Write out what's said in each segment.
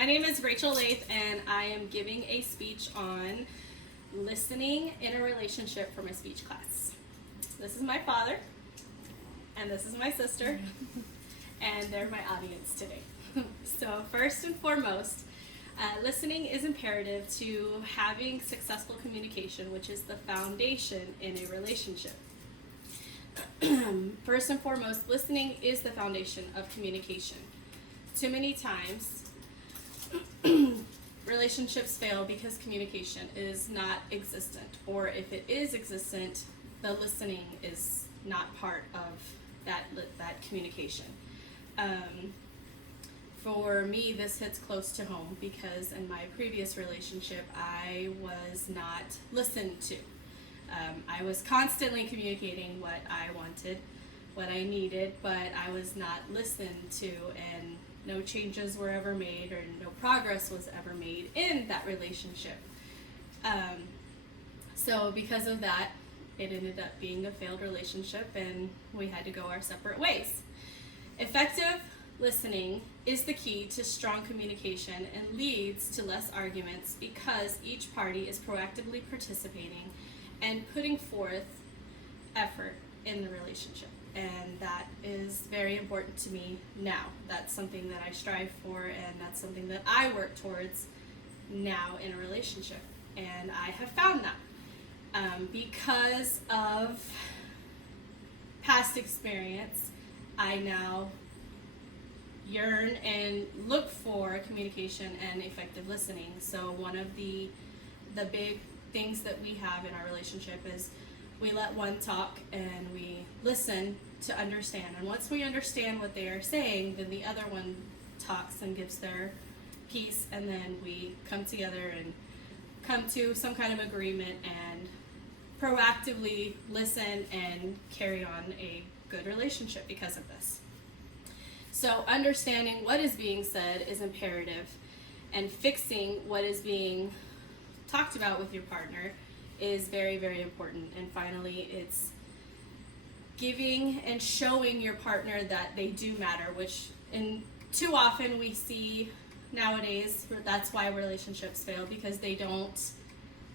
My name is Rachel Lath, and I am giving a speech on listening in a relationship for my speech class. This is my father, and this is my sister, and they're my audience today. So first and foremost, listening is imperative to having successful communication, which is the foundation in a relationship. First and foremost, listening is the foundation of communication. Too many times, relationships fail because communication is not existent, or if it is existent, the listening is not part of that communication. For me, this hits close to home because in my previous relationship, I was not listened to. I was constantly communicating what I wanted, what I needed, but I was not listened to, and no changes were ever made, or no progress was ever made in that relationship. So because of that, it ended up being a failed relationship, and we had to go our separate ways. Effective listening is the key to strong communication and leads to less arguments because each party is proactively participating and putting forth effort in the relationship. And that is very important to me now. That's something that I strive for, and that's something that I work towards now in a relationship. And I have found that because of past experience, I now yearn and look for communication and effective listening. So one of the big things that we have in our relationship is we let one talk and we listen to understand. And once we understand what they are saying, then the other one talks and gives their piece, and then we come together and come to some kind of agreement and proactively listen and carry on a good relationship because of this. So understanding what is being said is imperative, and fixing what is being talked about with your partner is very, very important. And finally, it's giving and showing your partner that they do matter, which too often we see nowadays. That's why relationships fail, because they don't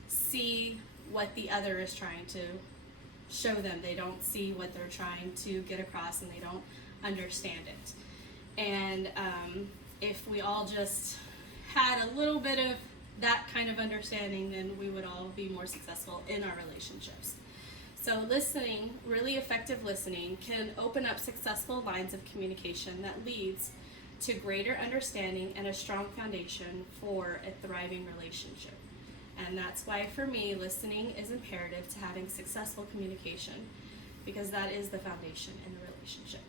see what the other is trying to show them. They don't see what they're trying to get across, and they don't understand it. And if we all just had a little bit of that kind of understanding, then we would all be more successful in our relationships. So listening, really effective listening, can open up successful lines of communication that leads to greater understanding and a strong foundation for a thriving relationship. And that's why, for me, listening is imperative to having successful communication, because that is the foundation in the relationship.